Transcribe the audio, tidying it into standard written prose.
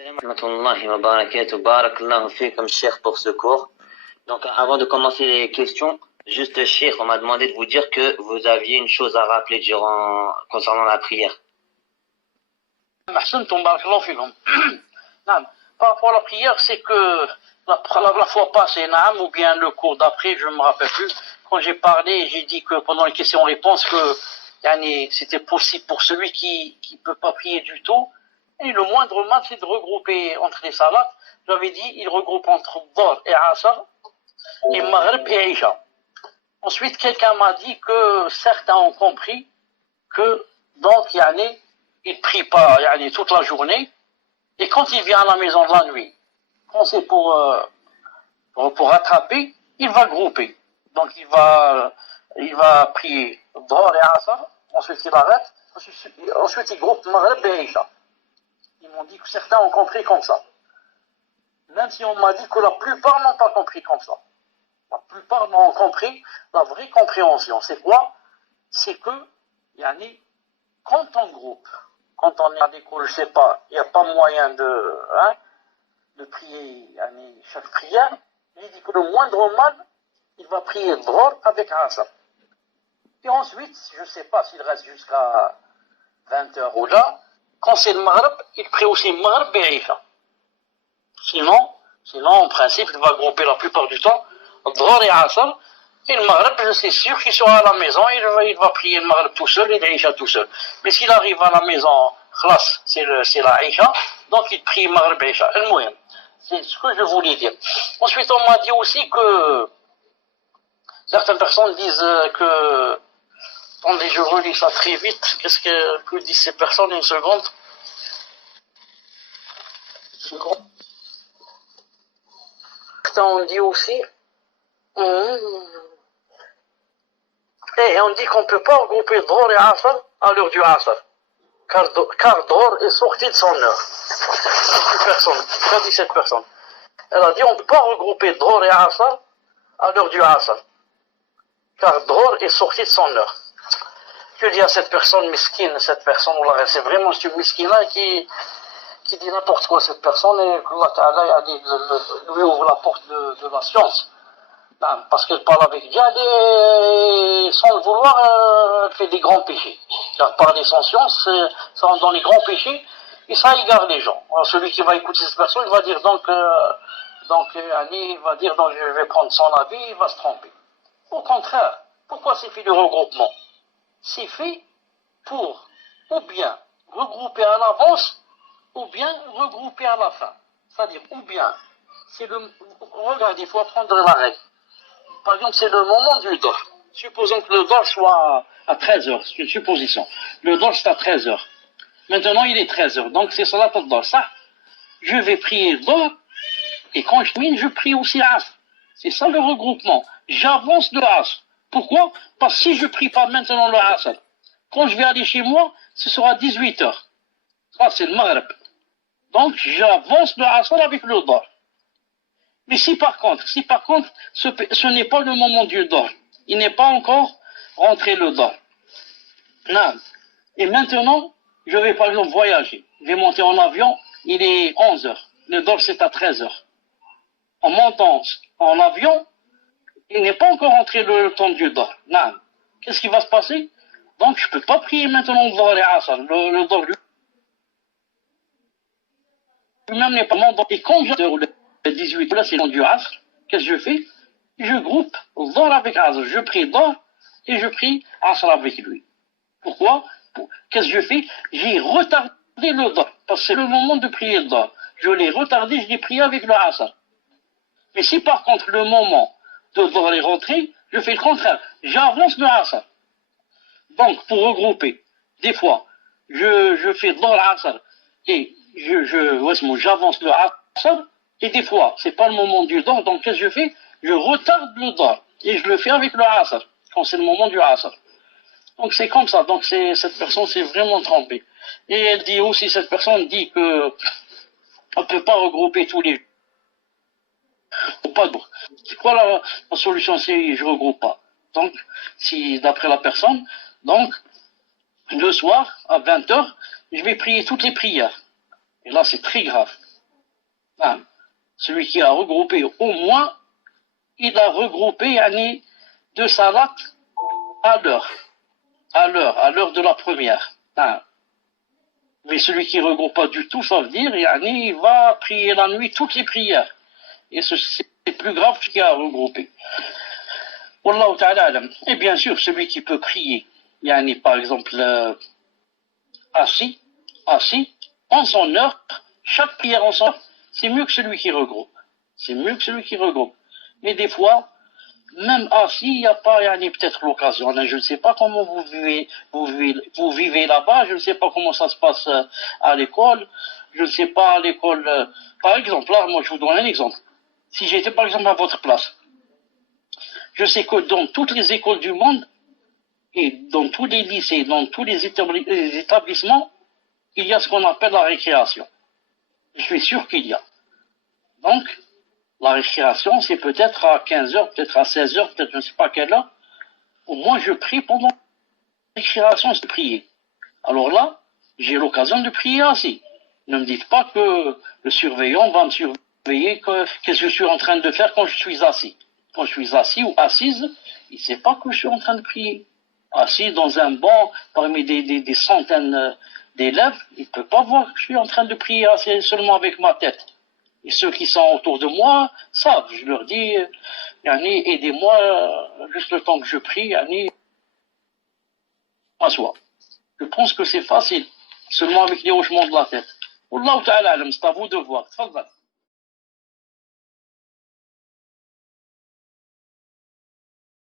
Salam rahmatullahi wa barakatuh. Barakallahu fikum, cheikh, pour ce cours. Donc, avant de commencer les questions, juste, cheikh, on m'a demandé de vous dire que vous aviez une chose à rappeler concernant la prière. Ahsantum, barakallahu fikum. Par rapport à la prière, c'est que la fois passée, ou bien le cours d'après, je ne me rappelle plus, quand j'ai parlé, j'ai dit que pendant les questions-réponses, que c'était possible pour celui qui ne peut pas prier du tout. Et le moindre mal, c'est de regrouper entre les salats. J'avais dit, il regroupe entre Dhuhr et Asr, et Maghrib et Isha. Ensuite, quelqu'un m'a dit que certains ont compris que, donc, il ne prie pas toute la journée, et quand il vient à la maison de la nuit, quand c'est pour rattraper, il va grouper. Donc, il va prier Dhuhr et Asr, ensuite il arrête, ensuite il groupe Maghrib et Isha. Ils m'ont dit que certains ont compris comme ça. Même si on m'a dit que la plupart n'ont pas compris comme ça. La plupart n'ont compris la vraie compréhension. C'est quoi? C'est que, quand on groupe, quand on est à l'école, je sais pas, il n'y a pas moyen de prier chaque prière, il dit que le moindre mal, il va prier Dhuhr avec Asr. Et ensuite, je ne sais pas s'il reste jusqu'à 20h ou là, quand c'est le Maghrib, il prie aussi Maghrib et Isha. Sinon, en principe, il va grouper la plupart du temps Dhuhr et Asr. Et le Maghrib, je suis sûr qu'il sera à la maison, il va prier le Maghrib tout seul et l'Isha tout seul. Mais s'il arrive à la maison, khlas, c'est la Isha, donc il prie Maghrib et Isha. C'est ce que je voulais dire. Ensuite, on m'a dit aussi que certaines personnes disent que... Attendez, je relis ça très vite. Qu'est-ce que disent ces personnes? Une seconde. On dit aussi... Et on dit qu'on ne peut pas regrouper Dhuhr et Asr à l'heure du Asr. Car Dhuhr est sorti de son heure. Cette personne. Elle a dit on ne peut pas regrouper Dhuhr et Asr à l'heure du Asr. Car Dhuhr est sorti de son heure. Je dis à cette personne miskine, c'est vraiment ce miskine-là qui dit n'importe quoi, cette personne, et Allah Ta'ala lui ouvre la porte de la science. Parce qu'elle parle avec Dieu, et sans le vouloir, elle fait des grands péchés. Car parler sans science, ça rentre dans les grands péchés, et ça égare les gens. Alors, celui qui va écouter cette personne, il va dire il va dire donc je vais prendre son avis, il va se tromper. Au contraire, pourquoi c'est fait le regroupement? C'est fait pour ou bien regrouper à l'avance, ou bien regrouper à la fin. C'est-à-dire, ou bien, regardez, il faut apprendre la règle. Par exemple, c'est le moment du Dhuhr. Supposons que le Dhuhr soit à 13h, c'est une supposition. Le Dhuhr c'est à 13h. Maintenant, il est 13h, donc c'est Salat al-Dhuhr. Ça, je vais prier Dhuhr, et quand je termine, je prie aussi Asr. C'est ça le regroupement. J'avance le Asr. Pourquoi? Parce que si je ne prie pas maintenant le Asr, quand je vais aller chez moi, ce sera 18h. Ça, c'est le Maghrib. Donc, j'avance le Asr avec le Dhuhr. Mais si par contre, ce n'est pas le moment du Dhuhr, il n'est pas encore rentré le Dhuhr. Non. Et maintenant, je vais par exemple voyager. Je vais monter en avion, il est 11h. Le Dhuhr, c'est à 13h. En montant en avion, il n'est pas encore rentré le temps du Dhuhr. Non. Qu'est-ce qui va se passer? Donc, je ne peux pas prier maintenant le Dhuhr et Asr. Le Dhuhr lui-même n'est pas mon. Et quand j'ai le 18, là, c'est le temps du Asr, qu'est-ce que je fais? Je groupe Dhuhr avec Asr. Je prie Dhuhr et je prie Asr avec lui. Pourquoi? Qu'est-ce que je fais? J'ai retardé le Dhuhr, parce que c'est le moment de prier le Dhuhr. Je l'ai retardé, je l'ai prié avec le Asr. Mais si par contre le moment de Dhuhr est rentré, je fais le contraire. J'avance le Asr. Donc, pour regrouper, des fois, je fais Dhuhr Asr et j'avance le Asr, et des fois, c'est pas le moment du Dhuhr, donc qu'est-ce que je fais? Je retarde le Dhuhr et je le fais avec le Asr, quand c'est le moment du Asr. Donc c'est comme ça, donc cette personne s'est vraiment trompée. Et elle dit aussi, cette personne dit que on ne peut pas regrouper tous les jours. Pas d'eau. C'est quoi la solution si je ne regroupe pas? Donc, si d'après la personne, donc, le soir, à 20h, je vais prier toutes les prières. Et là, c'est très grave. Hein. Celui qui a regroupé au moins, il a regroupé yani, 2 salats à l'heure de la première. Hein. Mais celui qui ne regroupe pas du tout, ça veut dire yani, il va prier la nuit toutes les prières. Et c'est plus grave que ce qui a regroupé. Wallahu ta'ala alam. Et bien sûr, celui qui peut prier, yani, par exemple, assis, en son heure, chaque prière en son heure, c'est mieux que celui qui regroupe. C'est mieux que celui qui regroupe. Mais des fois, même assis, il n'y a pas peut-être l'occasion. Je ne sais pas comment vous vivez là-bas, je ne sais pas comment ça se passe à l'école, je ne sais pas à l'école. Par exemple, là, moi je vous donne un exemple. Si j'étais par exemple à votre place, je sais que dans toutes les écoles du monde, et dans tous les lycées, dans tous les établissements, il y a ce qu'on appelle la récréation. Je suis sûr qu'il y a. Donc, la récréation, c'est peut-être à 15 heures, peut-être à 16 heures, peut-être je ne sais pas quelle heure. Au moins, je prie pendant la récréation, c'est prier. Alors là, j'ai l'occasion de prier assis. Ne me dites pas que le surveillant va me surveiller, qu'est-ce que je suis en train de faire quand je suis assis. Quand je suis assis ou assise, il ne sait pas que je suis en train de prier. Assis dans un banc, parmi des centaines d'élèves, il ne peut pas voir que je suis en train de prier assis seulement avec ma tête. Et ceux qui sont autour de moi savent, je leur dis, yani, aidez-moi juste le temps que je prie, yani, m'assois. Je pense que c'est facile, seulement avec des hochements de la tête. Wallahu ta'ala alam, c'est à vous de voir. Tfadal.